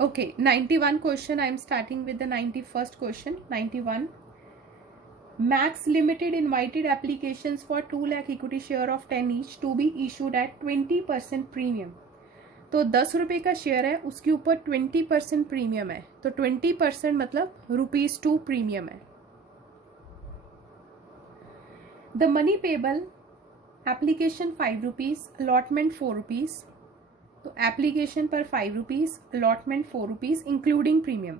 Okay, 91 question. I am starting with the 91st question. 91. Max Limited invited applications for 2 lakh equity share of 10 each to be issued at 20% premium. तो 10 रुपये का share है, उसके ऊपर 20% premium है, तो 20% मतलब ₹2 प्रीमियम है. The money payable application ₹5, allotment ₹4. तो एप्लीकेशन पर ₹5, अलॉटमेंट ₹4 इंक्लूडिंग प्रीमियम.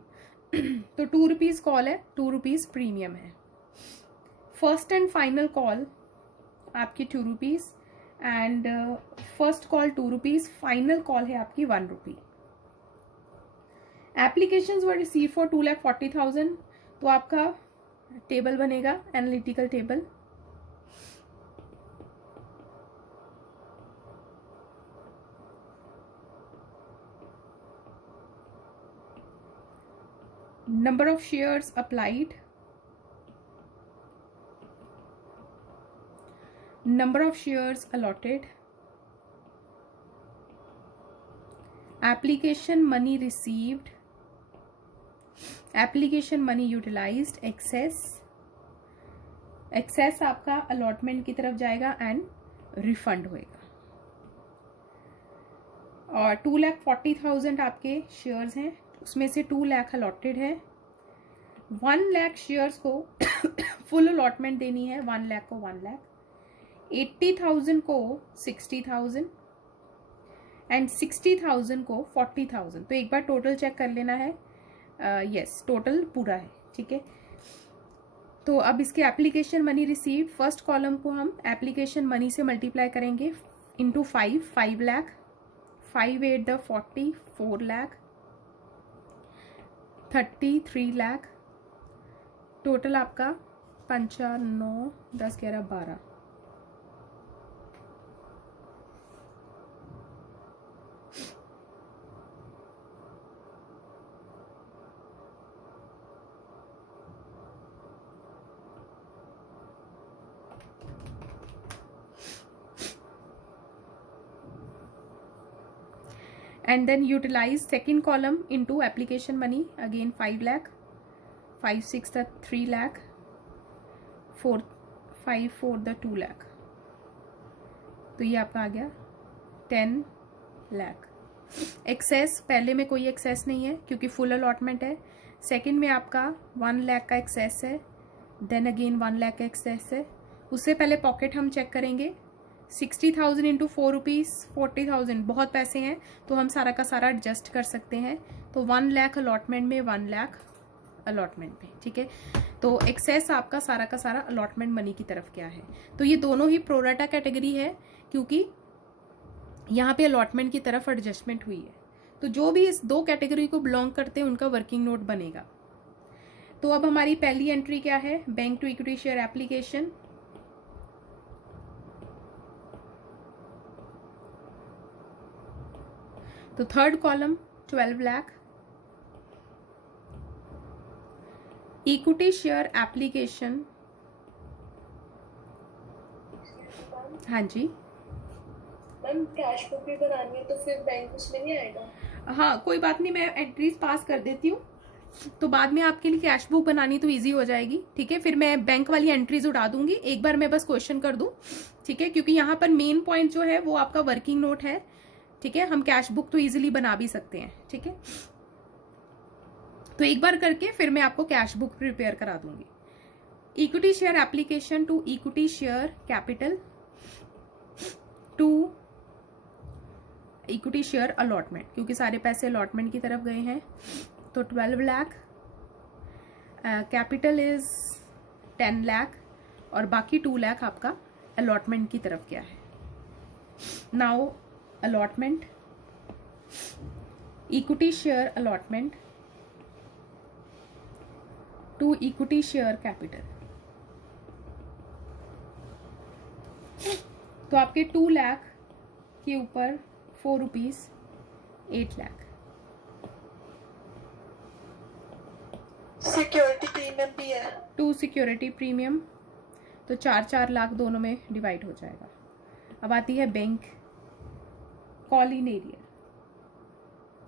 तो ₹2 कॉल है, ₹2 प्रीमियम है. फर्स्ट एंड फाइनल कॉल आपकी ₹2 and first call ₹2, final call है आपकी ₹1. Applications were receive for 2,40,000. तो आपका टेबल बनेगा, analytical table. Number of shares applied, number of shares allotted, application money received, application money utilized, excess आपका allotment की तरफ जाएगा एंड रिफंड होएगा. और 2,40,000 आपके शेयर्स हैं, उसमें से 2 लाख अलॉटेड है. 1 लाख शेयर्स को फुल अलॉटमेंट देनी है, 1 लाख को 1 लाख, 80,000 को 60,000 एंड 60,000 को 40,000. तो एक बार टोटल चेक कर लेना है. यस, टोटल पूरा है, ठीक है. तो अब इसके application money received, first column को हम एप्लीकेशन मनी से मल्टीप्लाई करेंगे इंटू 5 लाख, 5 8 40, 4 लाख, 33 लाख. टोटल आपका 5 9 10 11 12. And then utilize second column into application money, again 5 lakh, 5 6 the 3 lakh, 4 5 4 the 2 lakh. तो ये आपका आ गया 10 लाख. एक्सेस, पहले में कोई एक्सेस नहीं है क्योंकि फुल अलॉटमेंट है. सेकंड में आपका 1 लाख का एक्सेस है, देन अगेन 1 लाख का एक्सेस है. उससे पहले पॉकेट हम चेक करेंगे. 60,000 इंटू ₹4, 40,000 बहुत पैसे हैं, तो हम सारा का सारा एडजस्ट कर सकते हैं. तो 1 लाख अलॉटमेंट में, 1 लाख अलॉटमेंट में, ठीक है. तो एक्सेस आपका सारा का सारा अलॉटमेंट मनी की तरफ क्या है. तो ये दोनों ही प्रोराटा कैटेगरी है क्योंकि यहाँ पे अलॉटमेंट की तरफ एडजस्टमेंट हुई है. तो जो भी इस दो कैटेगरी को बिलोंग करते हैं उनका वर्किंग नोट बनेगा. तो अब हमारी पहली एंट्री क्या है, bank to equity share application. तो third column 12 lakh, equity share application. हाँ जी मैम, कैश बुक भी बनानी है तो फिर बैंक उसमें नहीं आएगा? हाँ, कोई बात नहीं, मैं एंट्रीज पास कर देती हूँ, तो बाद में आपके लिए कैश बुक बनानी तो इजी हो जाएगी, ठीक है. फिर मैं बैंक वाली एंट्रीज उड़ा दूंगी, एक बार मैं बस क्वेश्चन कर दूं, ठीक है, क्योंकि यहाँ पर मेन पॉइंट जो है वो आपका वर्किंग नोट है, ठीक है. हम कैश बुक तो इजीली बना भी सकते हैं, ठीक है. तो एक बार करके फिर मैं आपको कैश बुक प्रिपेयर करा दूंगी. Equity share application to equity share capital to equity share allotment, क्योंकि सारे पैसे अलॉटमेंट की तरफ गए हैं. तो 12 लाख, कैपिटल इज 10 लाख और बाकी 2 लाख आपका अलॉटमेंट की तरफ क्या है. Now allotment, equity share allotment to equity share capital. तो आपके 2 लाख के ऊपर ₹4, 8 लाख. सिक्योरिटी प्रीमियम भी है. 2 सिक्योरिटी प्रीमियम, तो 4 लाख दोनों में डिवाइड हो जाएगा. अब आती है बैंक. कॉलिन एरियर,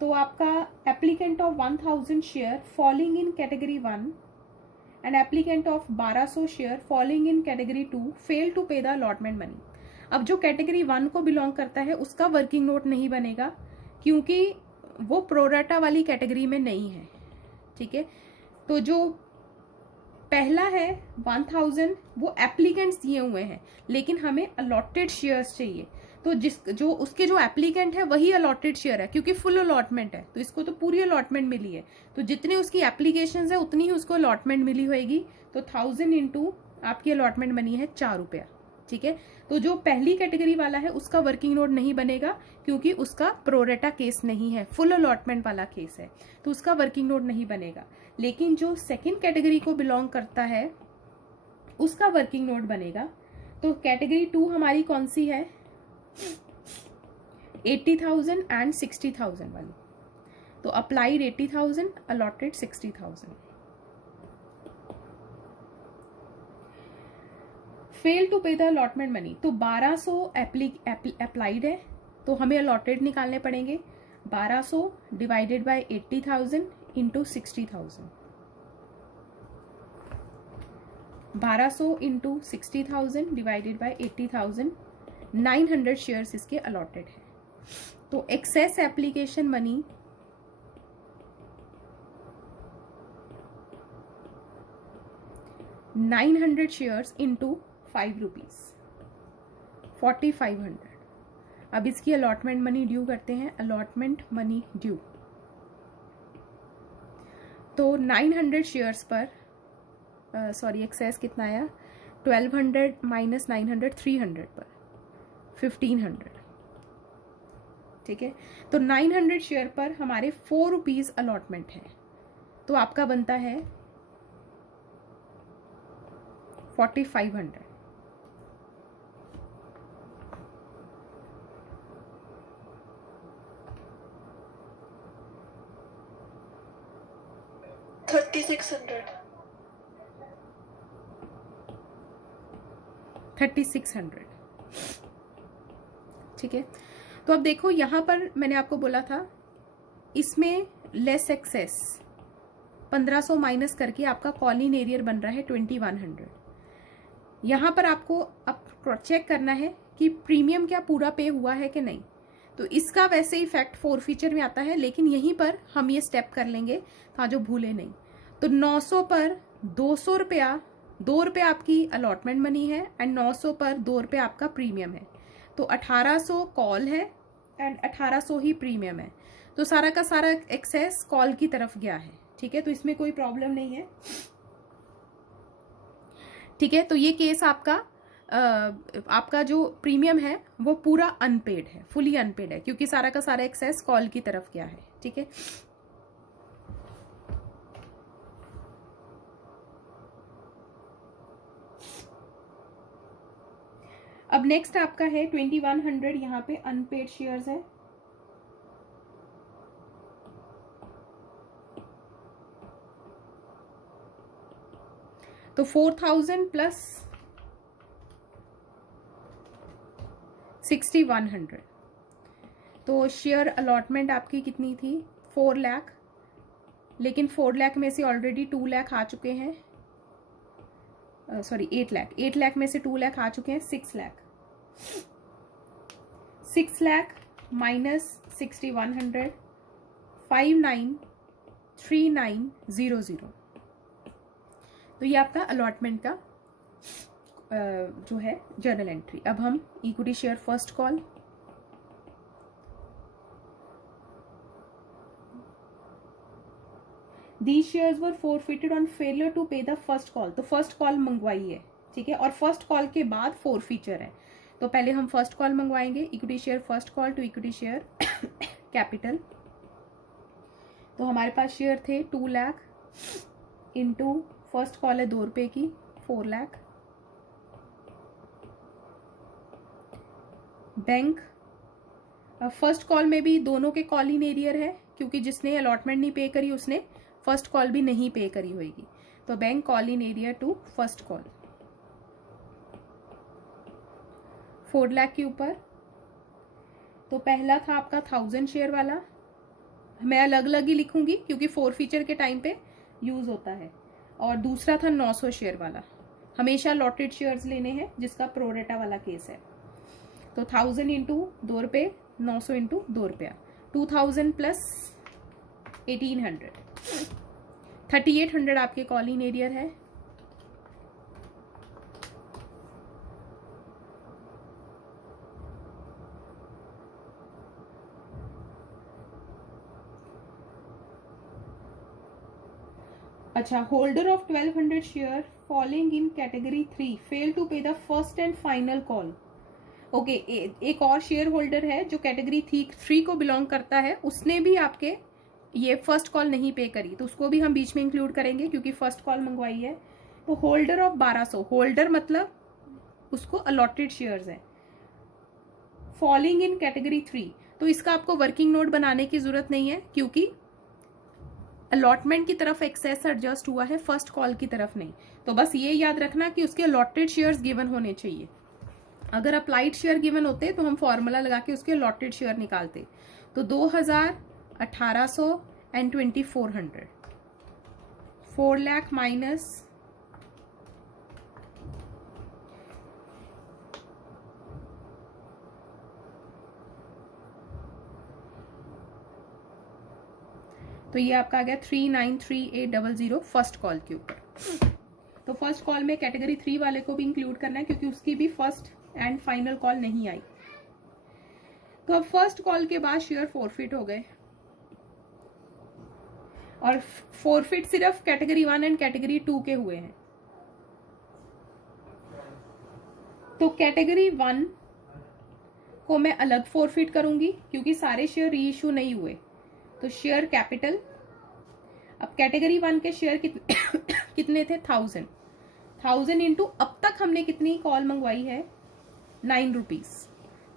तो आपका applicant of 1000 share falling in category 1 and applicant of 1200 share falling in category 2 fail to pay the allotment money. अब जो कैटेगरी 1 को बिलोंग करता है उसका वर्किंग नोट नहीं बनेगा क्योंकि वो प्रोराटा वाली कैटेगरी में नहीं है, ठीक है। तो जो पहला है 1000 वो एप्लीकेंट्स दिए हुए हैं लेकिन हमें अलॉटेड शेयर्स चाहिए, तो जो उसके जो एप्लीकेंट है वही अलॉटेड शेयर है क्योंकि फुल अलॉटमेंट है, तो इसको तो पूरी अलॉटमेंट मिली है, तो जितनी उसकी एप्लीकेशन है उतनी ही उसको अलॉटमेंट मिली होगी। तो 1000 इंटू आपकी अलॉटमेंट बनी है 4 रुपया, ठीक है। तो जो पहली कैटेगरी वाला है उसका वर्किंग नोट नहीं बनेगा क्योंकि उसका प्रोरेटा केस नहीं है, फुल अलॉटमेंट वाला केस है, तो उसका वर्किंग नोट नहीं बनेगा। लेकिन जो सेकंड कैटेगरी को बिलोंग करता है उसका वर्किंग नोट बनेगा। तो कैटेगरी 2 हमारी कौन सी है, 80,000 एंड 60,000 वाली। तो applied 80,000, allotted 60,000। Fail to pay the allotment money, तो 1200 अप्लाइड है तो हमें अलॉटेड निकालने पड़ेंगे। 1200 divided by 80,000 into 60,000, 1200 into 60,000 divided by 80,000, 900 shares इसके अलॉटेड है। तो excess application money $900 shares into 5 rupees, 4500। अब इसकी अलॉटमेंट मनी ड्यू करते हैं, अलॉटमेंट मनी ड्यू। तो 900 शेयर्स पर एक्सेस कितना आया, 1200 माइनस 900, 300 पर 1500, ठीक है। तो 900 शेयर पर हमारे 4 रुपीज अलॉटमेंट है, तो आपका बनता है 4500। $3,600, ठीक है। तो अब देखो यहां पर मैंने आपको बोला था इसमें लेस एक्सेस 1500 माइनस करके आपका कॉलिन एरियर बन रहा है 2100। यहां पर आपको अब चेक करना है कि प्रीमियम क्या पूरा पे हुआ है कि नहीं। तो इसका वैसे इफेक्ट फोरफीचर में आता है लेकिन यहीं पर हम ये स्टेप कर लेंगे ताकि जो भूले नहीं। तो 900 पर 200 रुपया, 2 रुपये आपकी अलॉटमेंट मनी है एंड 900 पर 2 रुपये आपका प्रीमियम है, तो 1800 कॉल है एंड 1800 ही प्रीमियम है। तो सारा का सारा एक्सेस कॉल की तरफ गया है, ठीक है। तो इसमें कोई प्रॉब्लम नहीं है, ठीक है। तो ये केस आपका जो प्रीमियम है वो पूरा अनपेड है, फुली अनपेड है क्योंकि सारा का सारा एक्सेस कॉल की तरफ गया है, ठीक है। अब नेक्स्ट आपका है 2100, यहाँ पे अनपेड शेयर्स है। तो 4000 प्लस 6100, तो शेयर अलॉटमेंट आपकी कितनी थी, 4 लाख, लेकिन 4 लाख में से ऑलरेडी 2 लाख आ चुके हैं, 8 लाख, 8 लाख में से 2 लाख आ चुके हैं, 6 लाख, 6 लाख माइनस 6100, 593900। तो ये आपका अलॉटमेंट का जो है जर्नल एंट्री। अब हम equity share first call, These shares were forfeited on failure to pay the first call, तो फर्स्ट कॉल मंगवाई है, ठीक है। और फर्स्ट कॉल के बाद फॉरफीचर है, तो पहले हम फर्स्ट कॉल मंगवाएंगे, equity share first call to equity share capital. तो हमारे पास शेयर थे 2 लाख इंटू फर्स्ट कॉल है 2 रुपये की, 4 लाख। बैंक फर्स्ट कॉल में भी दोनों के कॉल इन एरियर है क्योंकि जिसने अलॉटमेंट नहीं पे करी उसने फर्स्ट कॉल भी नहीं पे करी होगी, तो bank call in arrear to first call 4 lakh के ऊपर। तो पहला था आपका 1000 शेयर वाला, मैं अलग अलग ही लिखूंगी क्योंकि 4 फीचर के टाइम पे यूज होता है। और दूसरा था 900 शेयर वाला, हमेशा लॉटेड शेयर्स लेने हैं जिसका प्रोरेटा वाला केस है। तो 1000 इंटू 2 रुपये, 900 इंटू 2 रुपया, 2000 प्लस 1800, 3800 आपके कॉलिंग एरियर है। अच्छा, holder of 1200 share falling in category 3 fail to pay the first and final call. Okay, एक और शेयर होल्डर है जो कैटेगरी 3 को बिलोंग करता है, उसने भी आपके ये फर्स्ट कॉल नहीं पे करी, तो उसको भी हम बीच में इंक्लूड करेंगे क्योंकि फर्स्ट कॉल मंगवाई है। तो होल्डर ऑफ 1200, होल्डर मतलब उसको अलॉटेड शेयर्स है, फॉलिंग इन कैटेगरी 3, तो इसका आपको वर्किंग नोट बनाने की जरूरत नहीं है क्योंकि अलॉटमेंट की तरफ एक्सेस एडजस्ट हुआ है, फर्स्ट कॉल की तरफ नहीं। तो बस ये याद रखना कि उसके अलॉटेड शेयर्स गिवन होने चाहिए। अगर अप्लाइड शेयर गिवन होते तो हम फॉर्मूला लगा के उसके अलॉटेड शेयर निकालते। तो 2000, 1800 एंड 2400, 4 लाख माइनस तो ये आपका आ गया 393800 फर्स्ट कॉल के ऊपर। तो फर्स्ट कॉल में कैटेगरी 3 वाले को भी इंक्लूड करना है क्योंकि उसकी भी फर्स्ट एंड फाइनल कॉल नहीं आई। तो अब फर्स्ट कॉल के बाद शेयर फॉरफिट हो गए, और फॉरफिट सिर्फ कैटेगरी 1 एंड कैटेगरी 2 के हुए हैं। तो कैटेगरी 1 को मैं अलग फॉरफिट करूंगी क्योंकि सारे शेयर री इशू नहीं हुए। तो शेयर कैपिटल, अब कैटेगरी 1 के शेयर कितने थे, 1000 इंटू अब तक हमने कितनी कॉल मंगवाई है, 9 रुपीज,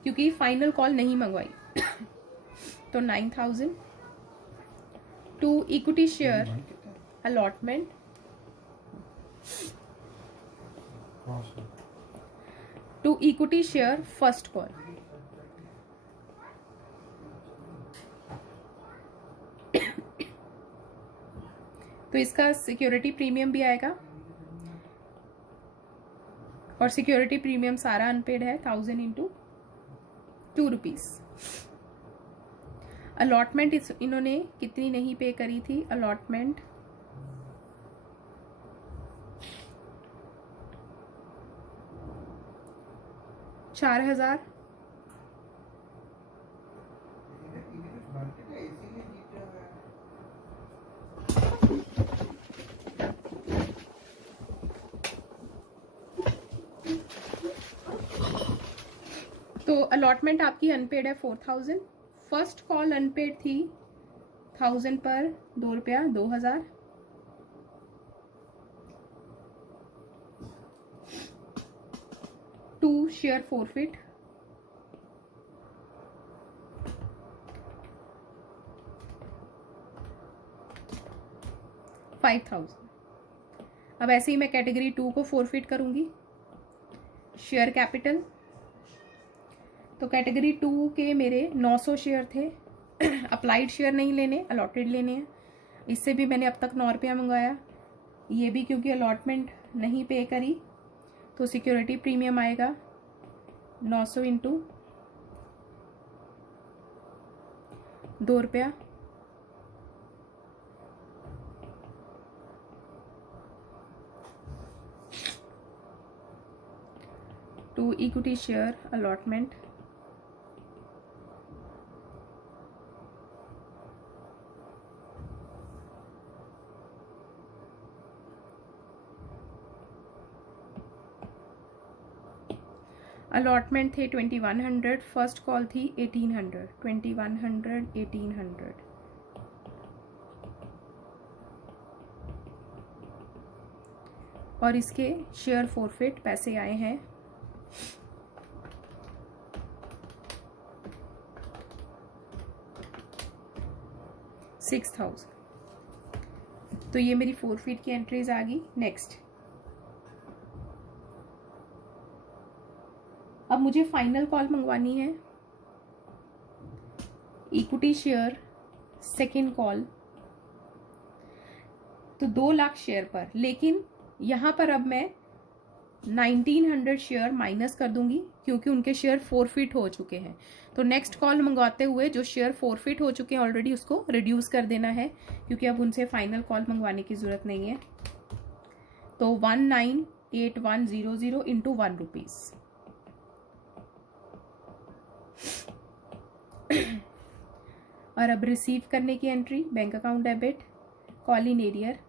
क्योंकि फाइनल कॉल नहीं मंगवाई। तो 9000 to equity share allotment, to equity share first call. तो इसका सिक्योरिटी प्रीमियम भी आएगा, और सिक्योरिटी प्रीमियम सारा अनपेड है, 1000 इंटू 2 रुपीज। अलॉटमेंट इन्होंने कितनी नहीं पे करी थी, अलॉटमेंट 4000, तो अलॉटमेंट आपकी अनपेड है 4000। फर्स्ट कॉल अनपेड थी 1000 पर 2 रुपया, 2000। To share forfeit, $5000। अब ऐसे ही मैं कैटेगरी 2 को फॉरफिट करूंगी। शेयर कैपिटल, तो कैटेगरी 2 के मेरे 900 शेयर थे, अप्लाइड शेयर नहीं लेने, अलॉटेड लेने हैं। इससे भी मैंने अब तक 9 रुपया मंगवाया, ये भी क्योंकि अलॉटमेंट नहीं पे करी। तो सिक्योरिटी प्रीमियम आएगा 900 इंटू 2 रुपया, to equity share allotment, allotment थे 2100, फर्स्ट कॉल थी 1800, 2100 1800। और इसके शेयर फॉरफिट पैसे आए हैं 6000। तो ये मेरी फॉरफिट की एंट्रीज आ गई। नेक्स्ट, अब मुझे फाइनल कॉल मंगवानी है। इक्विटी शेयर सेकेंड कॉल, तो 2 लाख शेयर पर, लेकिन यहां पर अब मैं 1900 शेयर माइनस कर दूंगी क्योंकि उनके शेयर फोरफिट हो चुके हैं। तो नेक्स्ट कॉल मंगवाते हुए जो शेयर फोरफिट हो चुके हैं ऑलरेडी उसको रिड्यूस कर देना है, क्योंकि अब उनसे फाइनल कॉल मंगवाने की जरूरत नहीं है। तो 198100 इंटू 1 रुपीज। और अब रिसीव करने की entry, bank account debit, call in arrear.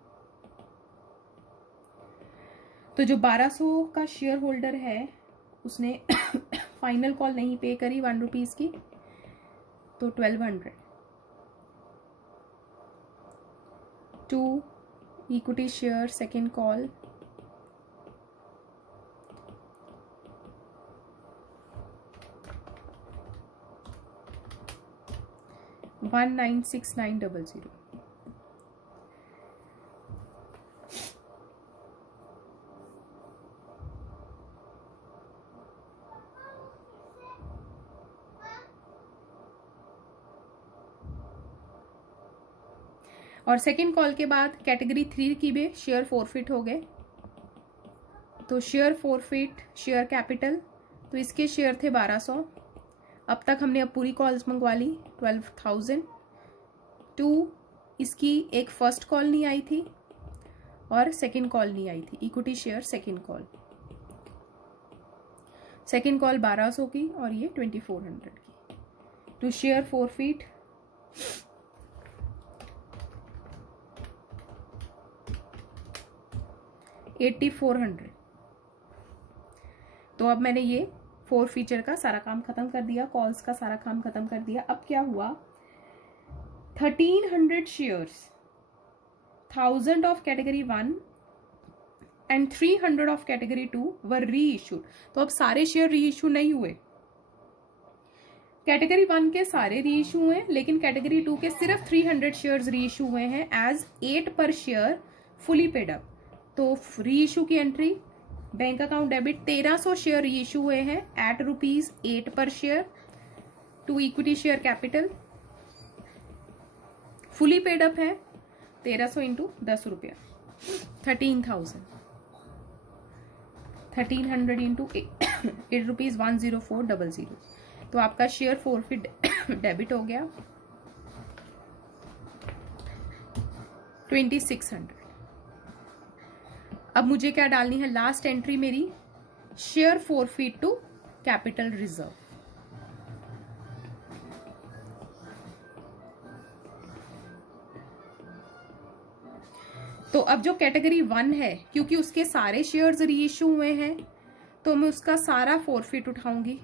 तो जो 1200 का शेयर होल्डर है उसने फाइनल कॉल नहीं पे करी 1 रुपीज की, तो 1200 to equity share second call, $196900। और सेकेंड कॉल के बाद कैटेगरी 3 की भी शेयर फोरफिट हो गए। तो शेयर फोरफिट, शेयर कैपिटल, तो इसके शेयर थे 1200। अब तक हमने अब पूरी कॉल्स मंगवा ली 12,000। टू इसकी एक फर्स्ट कॉल नहीं आई थी और सेकेंड कॉल नहीं आई थी, equity share second call. Second call 1200 की और ये 2400 की। To share forfeit, $8400। तो अब मैंने ये 4 फीचर का सारा काम खत्म कर दिया, कॉल्स का सारा काम खत्म कर दिया। अब क्या हुआ, 1300 shares, 1000 of category 1 and 300 of category 2 वर री इशूड। तो अब सारे शेयर री इशू नहीं हुए, कैटेगरी 1 के सारे री इशू हुए, लेकिन कैटेगरी 2 के सिर्फ 300 शेयर्स री इशू हुए हैं एज 8 पर शेयर फुली पेड अप। तो री इशू की entry, bank account debit, 1300 share reissue हुए हैं एट ₹8 पर share. To equity share capital, fully paid up है 1300 इंटू 10 रुपया, 13,000। 1300 इंटू 8 रुपीज 10400। तो आपका शेयर फोरफिट डेबिट हो गया 2600। अब मुझे क्या डालनी है, लास्ट एंट्री मेरी share forfeit to capital reserve. तो अब जो कैटेगरी 1 है, क्योंकि उसके सारे शेयर्स री इशू हुए हैं, तो मैं उसका सारा फोरफिट उठाऊंगी।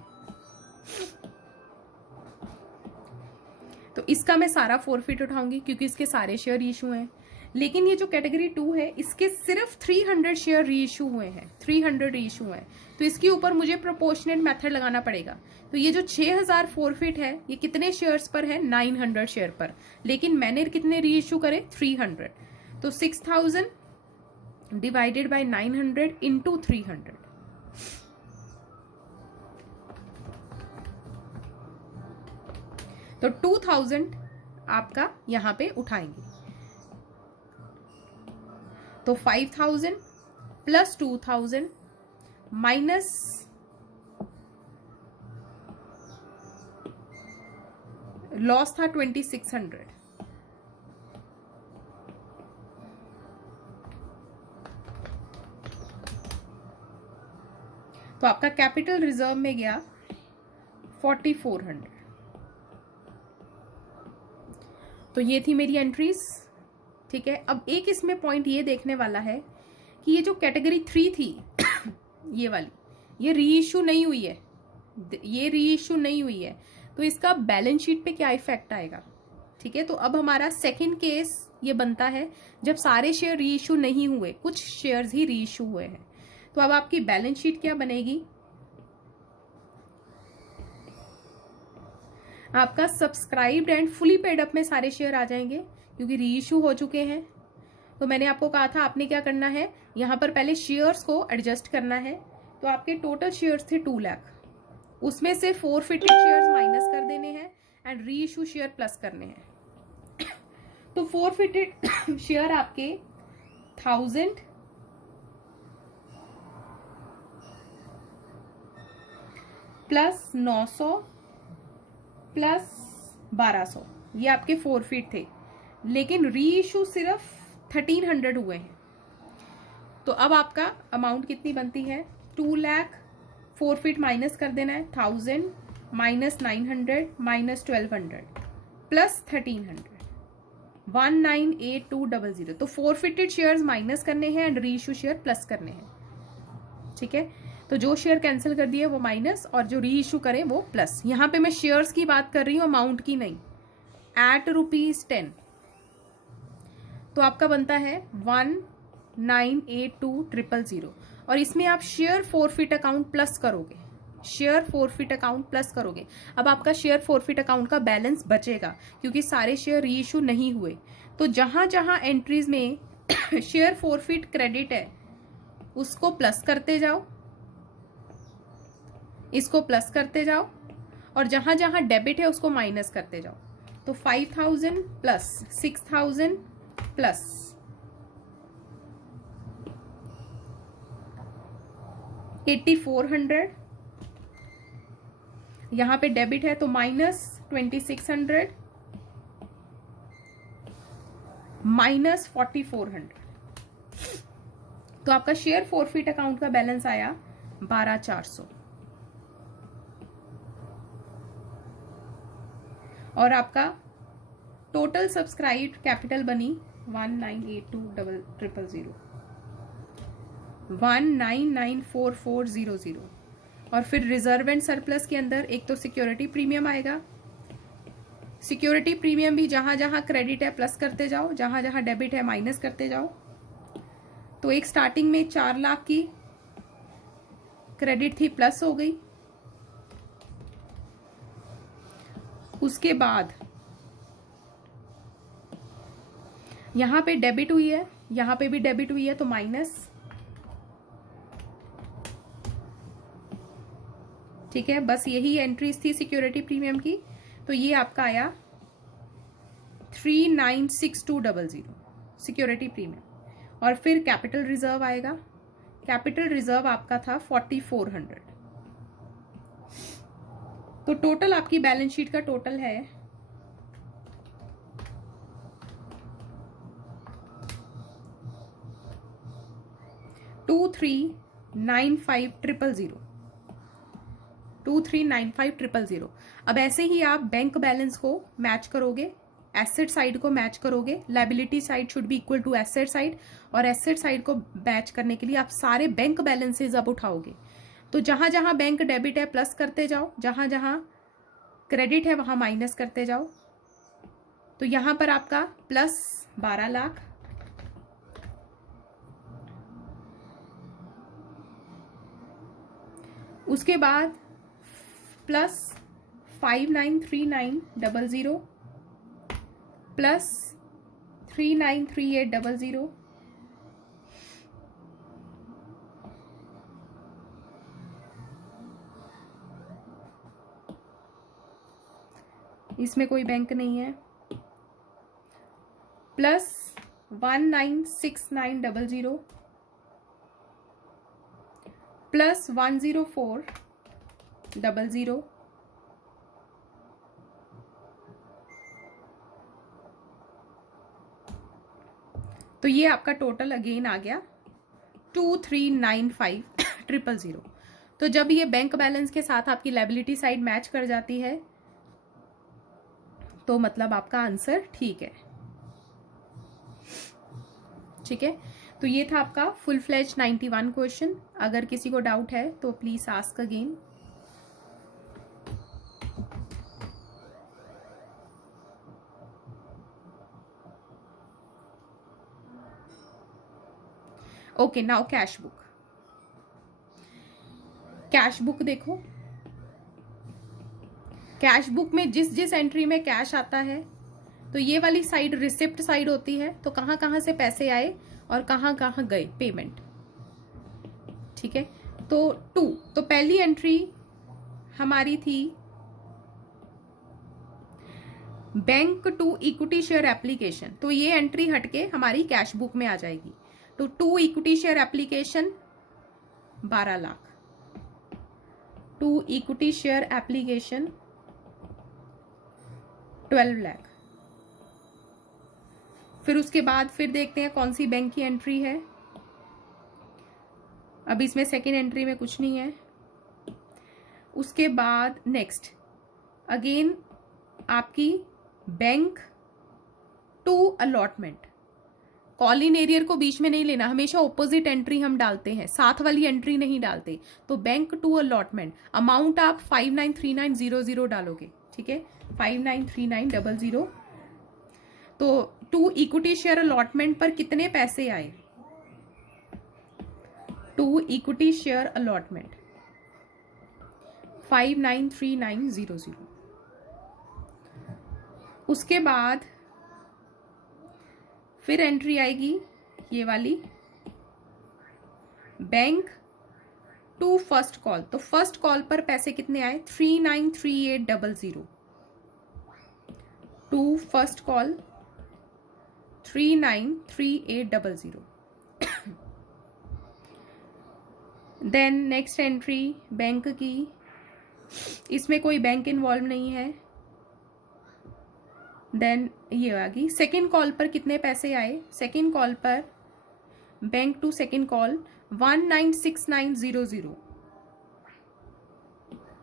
तो इसका मैं सारा फोरफिट उठाऊंगी क्योंकि इसके सारे शेयर री इशू हैं। लेकिन ये जो कैटेगरी 2 है, इसके सिर्फ 300 शेयर री इशू हुए हैं, 300 री इशू हैं। तो इसके ऊपर मुझे प्रोपोर्शनेट मेथड लगाना पड़ेगा। तो ये जो 6000 फोरफिट है, ये कितने शेयर्स पर है, 900 शेयर पर, लेकिन मैंने कितने री इशू करे, 300। तो 6000 डिवाइडेड बाय 900 इंटू 300। तो 2000 आपका यहां पे उठाएंगे। तो 5000 प्लस 2000 माइनस लॉस था 2600। तो आपका कैपिटल रिजर्व में गया 4400। तो ये थी मेरी एंट्रीज। ठीक है, अब एक इसमें पॉइंट ये देखने वाला है कि ये जो कैटेगरी 3 थी ये वाली, ये री इशू नहीं हुई है, ये री इशू नहीं हुई है, तो इसका बैलेंस शीट पे क्या इफेक्ट आएगा। ठीक है, तो अब हमारा सेकंड केस ये बनता है जब सारे शेयर री इशू नहीं हुए, कुछ शेयर्स ही री इशू हुए हैं। तो अब आपकी बैलेंस शीट क्या बनेगी, आपका subscribed and fully paid up में सारे शेयर आ जाएंगे क्योंकि री इशू हो चुके हैं। तो मैंने आपको कहा था आपने क्या करना है, यहां पर पहले शेयर्स को एडजस्ट करना है। तो आपके टोटल शेयर्स थे 2 लाख, उसमें से फोरफिटेड शेयर्स माइनस कर देने हैं and re issue share plus करने हैं। फोरफिटेड शेयर आपके 1000 प्लस 900 प्लस 1200, ये आपके फोरफिट थे, लेकिन री इशू सिर्फ 1300 हुए हैं। तो अब आपका अमाउंट कितनी बनती है? 2 लाख फोरफिट माइनस कर देना है, 1000 माइनस 900 माइनस 1200 प्लस 1300, 198200। तो फोरफिटेड शेयर्स माइनस करने हैं and re issue share plus करने हैं। ठीक है, तो जो शेयर कैंसिल कर दिए वो माइनस और जो री इशू करें वो प्लस। यहां पे मैं शेयर्स की बात कर रही हूं, अमाउंट की नहीं। एट ₹10 तो आपका बनता है 198200, और इसमें आप शेयर फोरफिट अकाउंट प्लस करोगे, शेयर फोरफिट अकाउंट प्लस करोगे। अब आपका शेयर फोरफिट अकाउंट का बैलेंस बचेगा क्योंकि सारे शेयर री इशू नहीं हुए। तो जहां जहां एंट्रीज में शेयर फोरफिट क्रेडिट है उसको प्लस करते जाओ, इसको प्लस करते जाओ, और जहां जहां डेबिट है उसको माइनस करते जाओ। तो 5000 प्लस 6000 प्लस 8400, यहां पे डेबिट है तो माइनस 2600 माइनस 4400। तो आपका शेयर फोरफिट अकाउंट का बैलेंस आया 12400, और आपका टोटल सब्सक्राइब कैपिटल बनी 198200, 1994,400। और फिर रिजर्व एंड सरप्लस के अंदर एक तो सिक्योरिटी प्रीमियम आएगा, सिक्योरिटी प्रीमियम भी जहां जहां क्रेडिट है प्लस करते जाओ, जहां जहां डेबिट है माइनस करते जाओ। तो एक स्टार्टिंग में 4 लाख की क्रेडिट थी, प्लस हो गई। उसके बाद यहां पे डेबिट हुई है, यहां पे भी डेबिट हुई है तो माइनस। ठीक है, बस यही एंट्रीज थी सिक्योरिटी प्रीमियम की। तो ये आपका आया 396200 सिक्योरिटी प्रीमियम। और फिर कैपिटल रिजर्व आएगा, कैपिटल रिजर्व आपका था 4400। तो टोटल आपकी बैलेंस शीट का टोटल है 2395,000, 2395,000। अब ऐसे ही आप बैंक बैलेंस को मैच करोगे, एसेट साइड को मैच करोगे। Liability side should be equal to asset side, और एसेट साइड को मैच करने के लिए आप सारे बैंक बैलेंसेज अब उठाओगे। तो जहां जहां बैंक डेबिट है प्लस करते जाओ, जहां जहां क्रेडिट है वहां माइनस करते जाओ। तो यहां पर आपका प्लस 12 लाख, उसके बाद प्लस 593900 प्लस 393800, इसमें कोई बैंक नहीं है, प्लस 196900 प्लस 10400, तो ये आपका टोटल अगेन आ गया 2395,000। तो जब ये बैंक बैलेंस के साथ आपकी लायबिलिटी साइड मैच कर जाती है तो मतलब आपका आंसर ठीक है। ठीक है, तो ये था आपका फुल फ्लेज 91 क्वेश्चन। अगर किसी को डाउट है तो please ask again. Okay, now cash book. Cash book देखो, कैश बुक में जिस जिस एंट्री में कैश आता है तो ये वाली साइड रिसिप्ट साइड होती है। तो कहां कहां से पैसे आए और कहां कहां गए पेमेंट। ठीक है, तो 2, तो पहली एंट्री हमारी थी bank to equity share application, तो ये एंट्री हटके हमारी कैश बुक में आ जाएगी। तो to equity share application 12 lakh, to equity share application 12 lakh. फिर उसके बाद फिर देखते हैं कौन सी बैंक की एंट्री है। अब इसमें सेकेंड एंट्री में कुछ नहीं है। उसके बाद नेक्स्ट अगेन आपकी bank to allotment, calls in arrear को बीच में नहीं लेना, हमेशा ऑपोजिट एंट्री हम डालते हैं, साथ वाली एंट्री नहीं डालते। तो बैंक टू अलॉटमेंट अमाउंट आप 593900 डालोगे, ठीक है, 593900। तो टू इक्विटी शेयर अलॉटमेंट पर कितने पैसे आए, टू इक्विटी शेयर अलॉटमेंट 593900। उसके बाद फिर एंट्री आएगी ये वाली, बैंक टू फर्स्ट कॉल। तो फर्स्ट कॉल पर पैसे कितने आए, 393800, to first call 393800। Then next entry bank की, इसमें कोई बैंक इन्वॉल्व नहीं है। देन ये आ गई सेकेंड कॉल पर कितने पैसे आए, सेकेंड कॉल पर bank to second call 196900,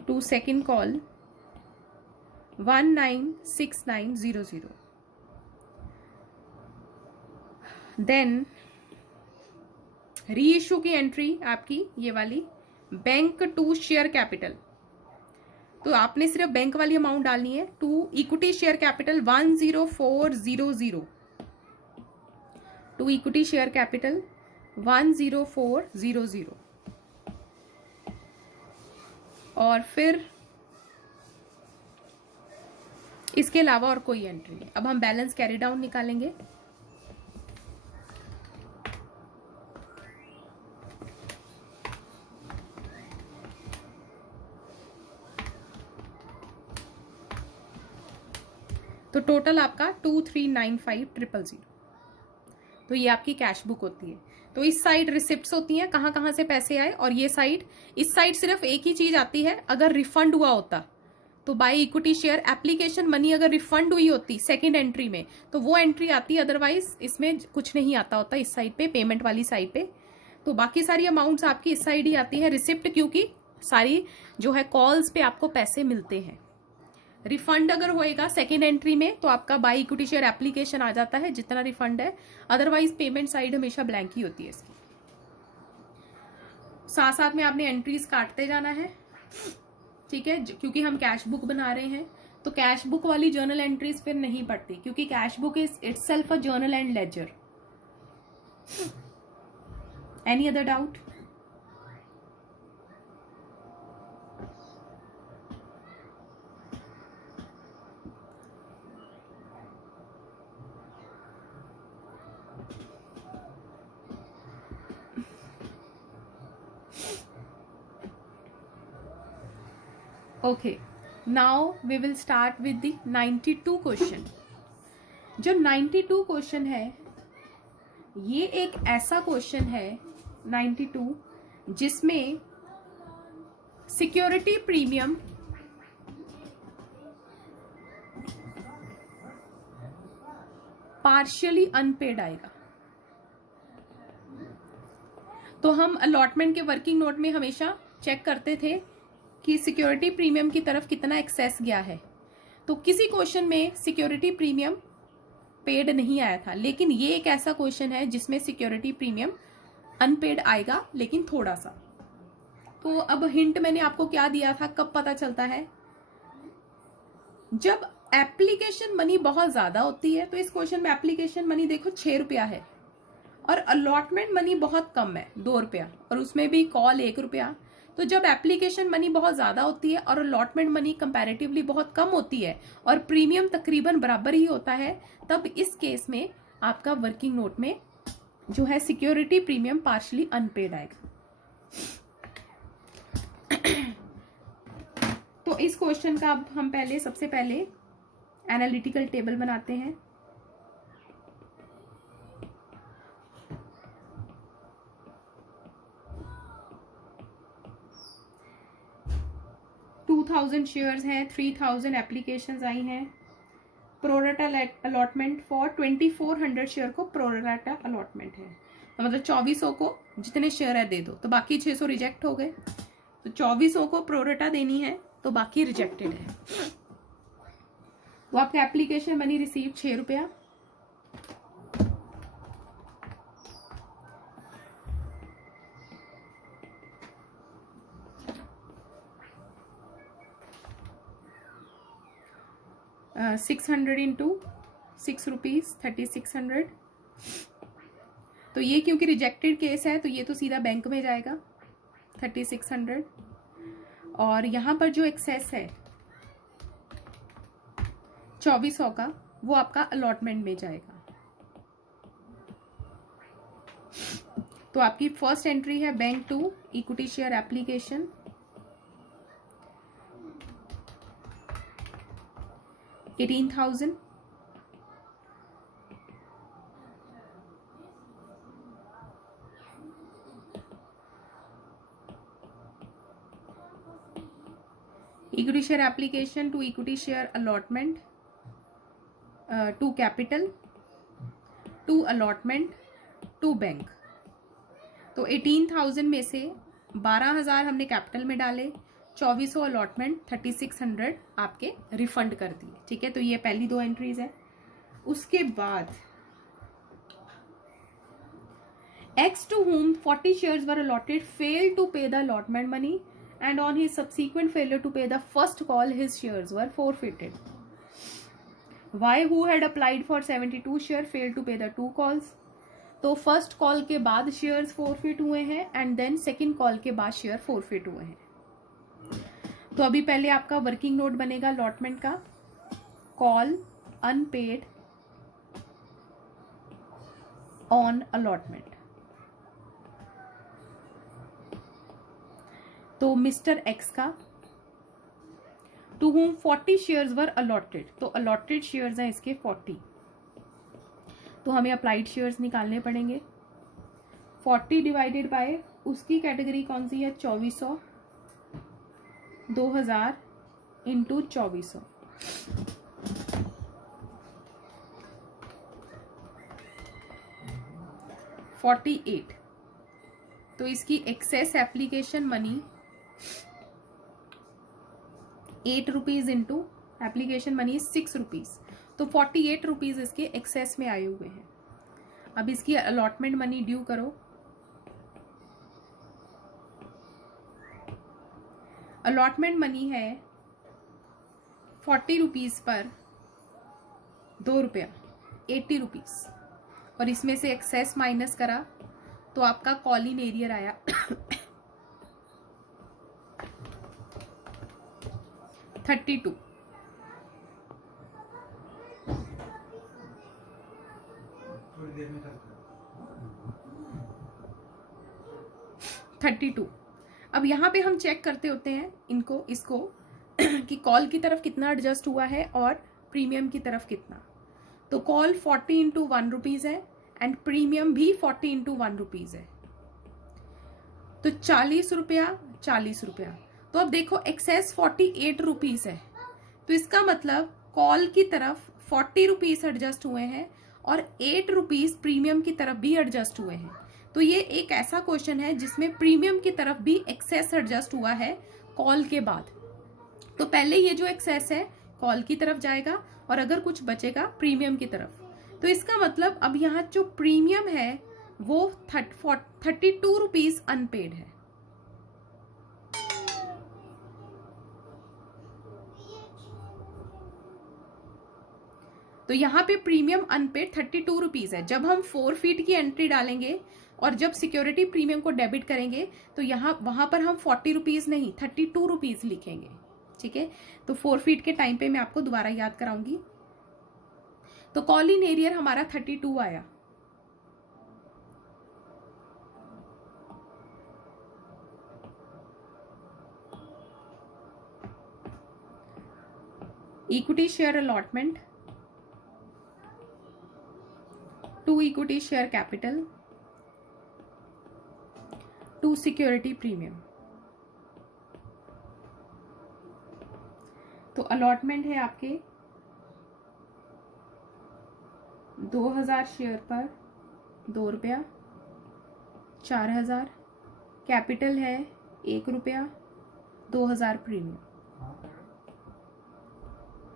to second call 196900। Then reissue की एंट्री आपकी ये वाली, बैंक टू शेयर कैपिटल। तो आपने सिर्फ बैंक वाली अमाउंट डालनी है, to equity share capital 10400, to equity share capital 10400। और फिर इसके अलावा और कोई एंट्री नहीं। अब हम बैलेंस कैरी डाउन निकालेंगे। तो टोटल आपका 2395,000। तो ये आपकी कैश बुक होती है। तो इस साइड रिसिप्ट्स होती हैं, कहाँ कहाँ से पैसे आए, और ये साइड, इस साइड सिर्फ एक ही चीज आती है, अगर रिफंड हुआ होता तो by equity share application money अगर रिफंड हुई होती सेकंड एंट्री में तो वो एंट्री आती, अदरवाइज इसमें कुछ नहीं आता होता इस साइड पे, पेमेंट वाली साइड पे। तो बाकी सारी अमाउंट्स आपकी इस साइड ही आती है, रिसिप्ट, क्योंकि सारी जो है कॉल्स पे आपको पैसे मिलते हैं। रिफंड अगर होएगा सेकेंड एंट्री में तो आपका बाय इक्विटी शेयर एप्लीकेशन आ जाता है जितना रिफंड है, अदरवाइज पेमेंट साइड हमेशा ब्लैंक ही होती है इसकी। साथ साथ में आपने एंट्रीज काटते जाना है, ठीक है, क्योंकि हम कैश बुक बना रहे हैं। तो कैश बुक वाली जर्नल एंट्रीज फिर नहीं पड़ती, क्योंकि cash book is itself a journal and ledger. Any other doubt? Okay, now we will start with the 92 question. जो 92 क्वेश्चन है ये एक ऐसा क्वेश्चन है 92 जिसमें सिक्योरिटी प्रीमियम पार्शियली अनपेड आएगा। तो हम अलॉटमेंट के वर्किंग नोट में हमेशा चेक करते थे कि सिक्योरिटी प्रीमियम की तरफ कितना एक्सेस गया है। तो किसी क्वेश्चन में सिक्योरिटी प्रीमियम पेड नहीं आया था, लेकिन ये एक ऐसा क्वेश्चन है जिसमें सिक्योरिटी प्रीमियम अनपेड आएगा, लेकिन थोड़ा सा। तो अब हिंट मैंने आपको क्या दिया था, कब पता चलता है, जब एप्लीकेशन मनी बहुत ज्यादा होती है। तो इस क्वेश्चन में एप्लीकेशन मनी देखो 6 रुपया है और अलॉटमेंट मनी बहुत कम है 2 रुपया, और उसमें भी कॉल 1 रुपया। तो जब एप्लीकेशन मनी बहुत ज्यादा होती है और अलॉटमेंट मनी कंपैरेटिवली बहुत कम होती है और प्रीमियम तकरीबन बराबर ही होता है, तब इस केस में आपका वर्किंग नोट में जो है सिक्योरिटी प्रीमियम पार्शियली अनपेड आएगा। तो इस क्वेश्चन का अब हम सबसे पहले एनालिटिकल टेबल बनाते हैं। शेयर्स हैं, 3000 एप्लीकेशंस आई हैं। प्रोरेटा अलॉटमेंट फॉर 2400 शेयर को प्रोरेटा अलॉटमेंट है, तो मतलब 2400 को जितने शेयर है दे दो, तो बाकी 600 रिजेक्ट हो गए, तो 2400 को प्रोरेटा देनी है, तो बाकी रिजेक्टेड है। तो आपका एप्लीकेशन मनी रिसीव 6 रुपया। uh, 600 into 6 rupees 3600। तो ये क्योंकि रिजेक्टेड केस है तो ये तो सीधा बैंक में जाएगा 3600। और यहाँ पर जो एक्सेस है 2400 का, वो आपका अलॉटमेंट में जाएगा। तो आपकी फर्स्ट एंट्री है bank to equity share application, 18,000। Equity share application to equity share allotment to capital to allotment to bank. तो 18,000 में से 12,000 हमने कैपिटल में डाले, 2400 अलॉटमेंट, 3600 आपके रिफंड कर दिए। ठीक है, तो ये पहली दो एंट्रीज है। उसके बाद X to whom 40 shares were allotted failed to pay the allotment money and on his subsequent failure to pay the first call his shares were forfeited. Y who had applied for 72 share failed to pay the 2 calls. तो first call के बाद shares forfeit हुए हैं and then second call के बाद share forfeit हुए हैं। तो अभी पहले आपका वर्किंग नोट बनेगा अलॉटमेंट का, कॉल अनपेड ऑन अलॉटमेंट। तो मिस्टर एक्स का to whom 40 shares were allotted, तो अलॉटेड शेयर्स हैं इसके 40, तो हमें अप्लाइड शेयर्स निकालने पड़ेंगे। 40 डिवाइडेड बाय उसकी कैटेगरी कौन सी है 2400, 2000 इंटू 2400, 48। तो इसकी excess application money 8 rupees into application money 6 rupees, तो 48 रुपीज इसके एक्सेस में आए हुए हैं। अब इसकी अलॉटमेंट मनी ड्यू करो। अलॉटमेंट मनी है 40 रुपीज पर 2 रुपया, 80 रुपीज, और इसमें से एक्सेस माइनस करा तो आपका कॉल इन एरियर आया 32। अब यहाँ पे हम चेक करते होते हैं इसको कि कॉल की तरफ कितना एडजस्ट हुआ है और प्रीमियम की तरफ कितना। तो कॉल 40 इंटू 1 रुपीज है एंड प्रीमियम भी 40 इंटू 1 रुपीज है, तो 40 रुपया 40 रुपया। तो अब देखो एक्सेस 48 रुपीज है, तो इसका मतलब कॉल की तरफ 40 रुपीज एडजस्ट हुए हैं और 8 रुपीज प्रीमियम की तरफ भी एडजस्ट हुए हैं। तो ये एक ऐसा क्वेश्चन है जिसमें प्रीमियम की तरफ भी एक्सेस एडजस्ट हुआ है कॉल के बाद। तो पहले ये जो एक्सेस है कॉल की तरफ जाएगा और अगर कुछ बचेगा प्रीमियम की तरफ। तो इसका मतलब अब यहाँ जो प्रीमियम है वो 32 रुपीज अनपेड है। तो यहाँ पे प्रीमियम अनपेड 32 रुपीज है। जब हम 4 फीट की एंट्री डालेंगे और जब सिक्योरिटी प्रीमियम को डेबिट करेंगे तो वहां पर हम 40 रुपीज नहीं 32 रुपीज लिखेंगे। ठीक है, तो 4 फीट के टाइम पे मैं आपको दोबारा याद कराऊंगी। तो कॉल इन एरियर हमारा 32 आया। Equity share allotment 2 equity share capital, 2 security premium. तो अलॉटमेंट है आपके 2000 शेयर पर 2 रुपया, 4000 कैपिटल है 1 रुपया, 2000 प्रीमियम।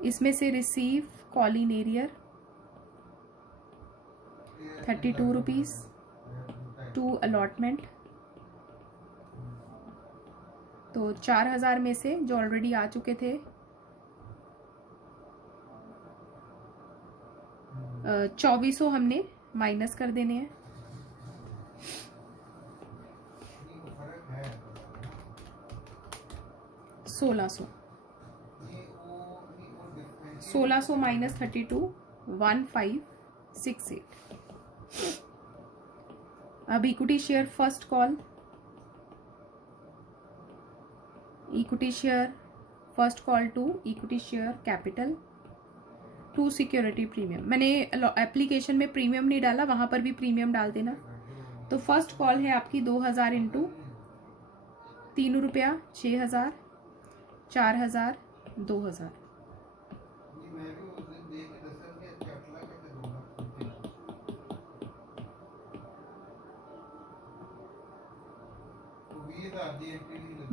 इसमें से receive Colin arrear 32 rupees, 2 allotment. तो 4000 में से जो ऑलरेडी आ चुके थे 2400 हमने माइनस कर देने हैं। सोलह सौ माइनस 32, 1568। अब equity share first call, equity share first call to equity share capital, 2 security premium. मैंने एप्लीकेशन में प्रीमियम नहीं डाला, वहां पर भी प्रीमियम डाल देना। तो फर्स्ट कॉल है आपकी 2000 इंटू 3 रुपया, 6000, 4000, 2000।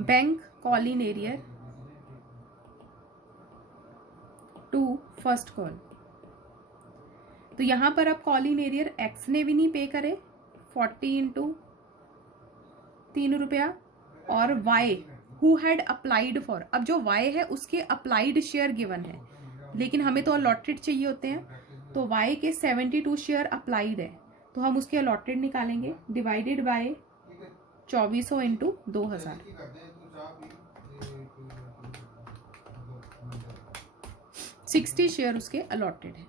Bank Colin arrear 2 first call. तो यहां पर अब कॉलिन एरियर एक्स ने भी नहीं पे करे 40 इंटू 3 रुपया, और Y who had applied for, अब जो वाई है उसके अप्लाइड शेयर गिवन है, लेकिन हमें तो अलॉटेड चाहिए होते हैं। तो वाई के 72 शेयर अप्लाइड है, तो हम उसके अलॉटेड निकालेंगे, डिवाइडेड बाय 2400 इंटू 2000। 60 शेयर उसके अलॉटेड है।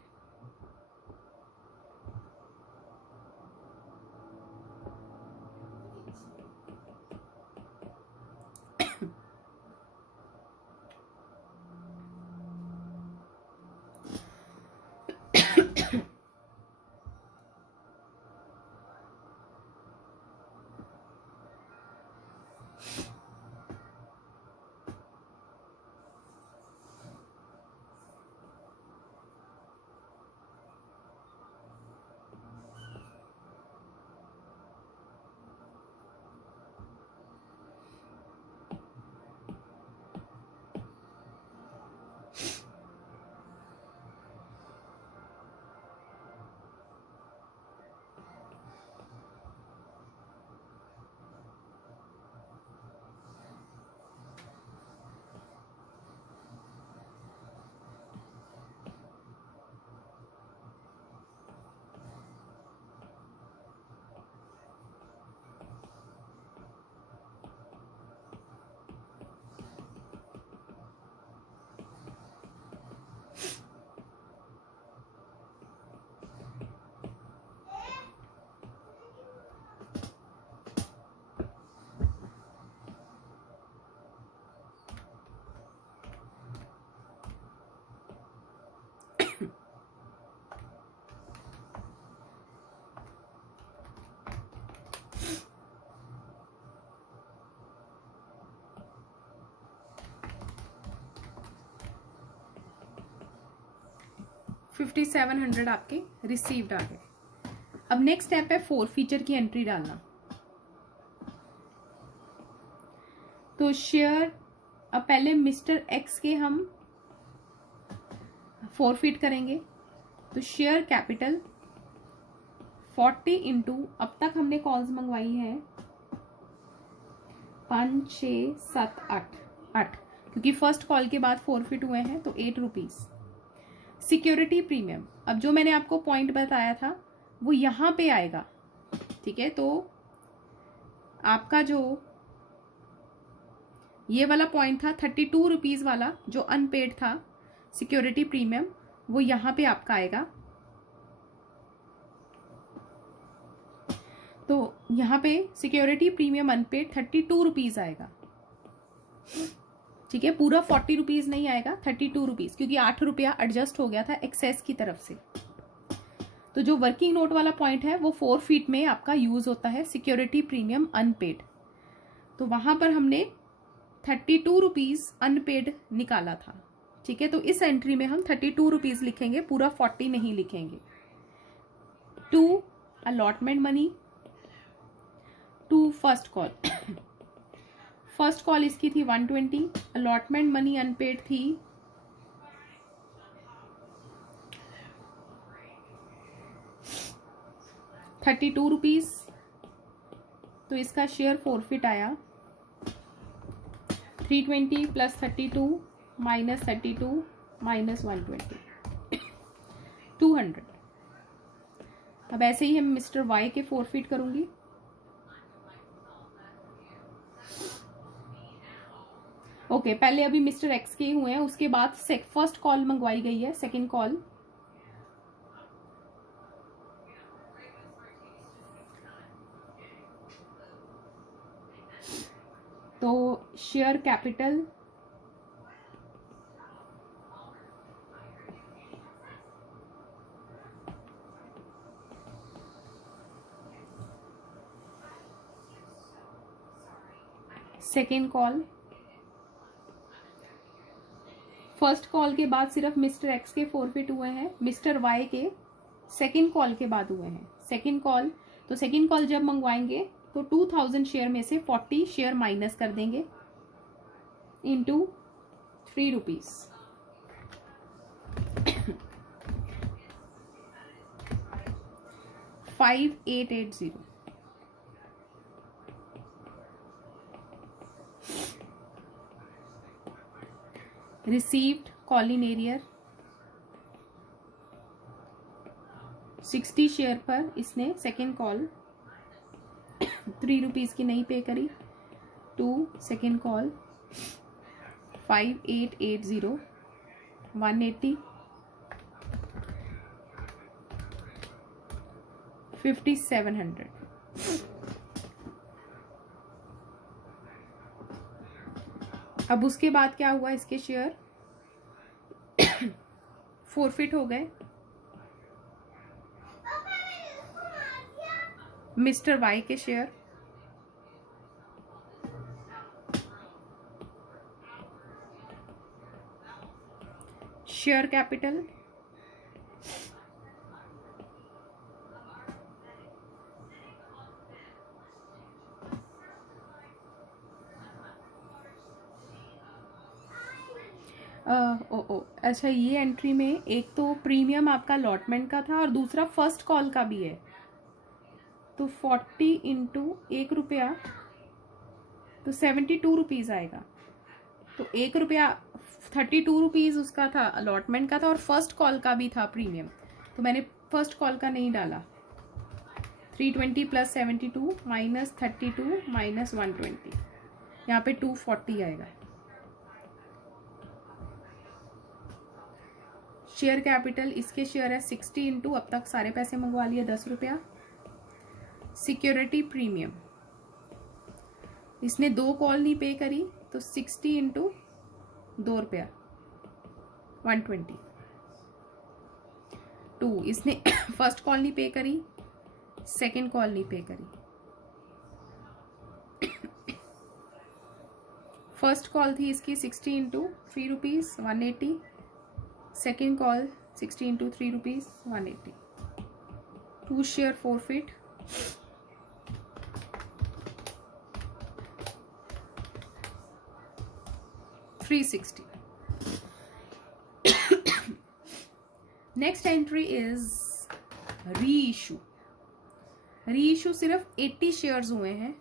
$5700 आपके रिसीव्ड आ गए। अब नेक्स्ट स्टेप है 4 फीचर की एंट्री डालना। तो शेयर, अब पहले मिस्टर एक्स के हम 4 फीट करेंगे। तो शेयर कैपिटल 40 इंटू, अब तक हमने कॉल्स मंगवाई है 5, 6, 7, 8, क्योंकि फर्स्ट कॉल के बाद 4 फीट हुए हैं, तो 8 रुपीज। सिक्योरिटी प्रीमियम, अब जो मैंने आपको पॉइंट बताया था वो यहां पे आएगा, ठीक है। तो आपका जो ये वाला पॉइंट था 32 रुपीज वाला जो अनपेड था सिक्योरिटी प्रीमियम, वो यहां पे आपका आएगा। तो यहां पे सिक्योरिटी प्रीमियम अनपेड 32 रुपीज आएगा, ठीक है। पूरा 40 रुपीज नहीं आएगा, 32 रुपीज, क्योंकि 8 रुपया एडजस्ट हो गया था एक्सेस की तरफ से। तो जो वर्किंग नोट वाला पॉइंट है वो 4 फीट में आपका यूज होता है सिक्योरिटी प्रीमियम अनपेड। तो वहां पर हमने 32 रुपीज अनपेड निकाला था। ठीक है, तो इस एंट्री में हम 32 रुपीज लिखेंगे, पूरा 40 नहीं लिखेंगे। 2 allotment money, 2 first call. First call इसकी थी 120, अलॉटमेंट मनी अनपेड थी 32 रुपीज। तो इसका शेयर फॉरफिट आया 320 प्लस 32 माइनस 32 माइनस 120 200। अब ऐसे ही हम मिस्टर वाई के फॉरफिट करूंगी। ओके, पहले अभी मिस्टर एक्स के हुए हैं, उसके बाद फर्स्ट कॉल मंगवाई गई है, सेकंड कॉल। तो share capital second call, first call के बाद सिर्फ मिस्टर एक्स के फॉरफिट हुए हैं, मिस्टर वाई के सेकेंड कॉल के बाद हुए हैं। सेकेंड कॉल, तो सेकेंड कॉल जब मंगवाएंगे तो 2000 शेयर में से 40 शेयर माइनस कर देंगे into 3 rupees. $5880। Received call in arrear 60 share पर इसने सेकेंड कॉल 3 रुपीज की नहीं पे करी। 2 सेकेंड कॉल 5880 180 5700। अब उसके बाद क्या हुआ, इसके शेयर फॉरफिट हो गए। मिस्टर वाई के शेयर शेयर कैपिटल अच्छा, ये एंट्री में एक तो प्रीमियम आपका अलॉटमेंट का था और दूसरा फर्स्ट कॉल का भी है। तो 40 इंटू 1 रुपया तो 72 रुपीज आएगा। तो 1 रुपया 32 रुपीज उसका था अलॉटमेंट का था और फर्स्ट कॉल का भी था प्रीमियम, तो मैंने फर्स्ट कॉल का नहीं डाला। 320 प्लस 72 माइनस 32 माइनस 120, यहाँ पे 240 आएगा। शेयर कैपिटल, इसके शेयर है 60 इंटू, अब तक सारे पैसे मंगवा लिए 10 रुपया। सिक्योरिटी प्रीमियम, इसने 2 कॉल नहीं पे करी तो 60 इंटू 2 रुपया 120। 2 इसने फर्स्ट कॉल नहीं पे करी, सेकेंड कॉल नहीं पे करी। फर्स्ट कॉल थी इसकी 60 into 3 rupees 180, second call 60 into 3 rupees 180। 2 share forfeit, $360। Next entry is री इशू। री इशू सिर्फ 80 शेयर्स हुए हैं।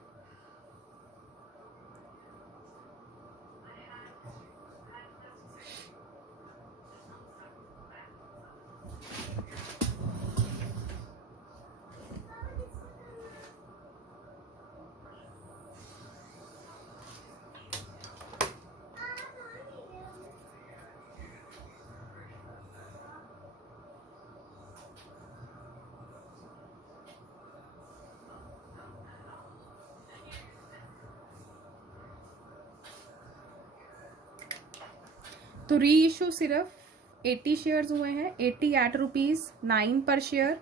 तो री इशू सिर्फ 80 शेयर्स हुए हैं। 80 एट रुपीज 9 पर share.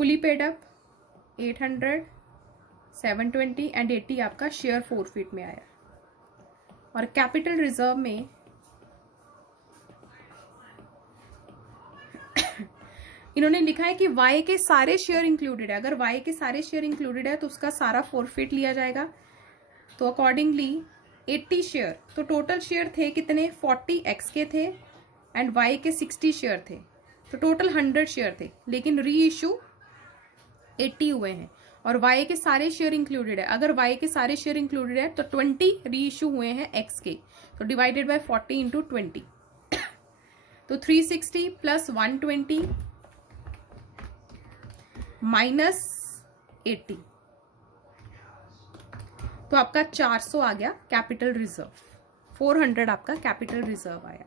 Fully paid up 800, 720 and 80 आपका शेयर फोरफिट में आया। और कैपिटल रिजर्व में इन्होंने लिखा है कि वाई के सारे शेयर इंक्लूडेड है। अगर वाई के सारे शेयर इंक्लूडेड है तो उसका सारा फोरफिट लिया जाएगा। तो अकॉर्डिंगली 80 शेयर, तो टोटल शेयर थे कितने, 40 एक्स के थे एंड वाई के 60 शेयर थे, तो टोटल 100 शेयर थे, लेकिन री इशू 80 हुए हैं और वाई के सारे शेयर इंक्लूडेड है। अगर वाई के सारे शेयर इंक्लूडेड है तो 20 री इशू हुए हैं एक्स के, तो डिवाइडेड बाय 40 इंटू 20, तो 360 प्लस 120 माइनस 80, तो आपका 400 आ गया कैपिटल रिजर्व। 400 आपका कैपिटल रिजर्व आया।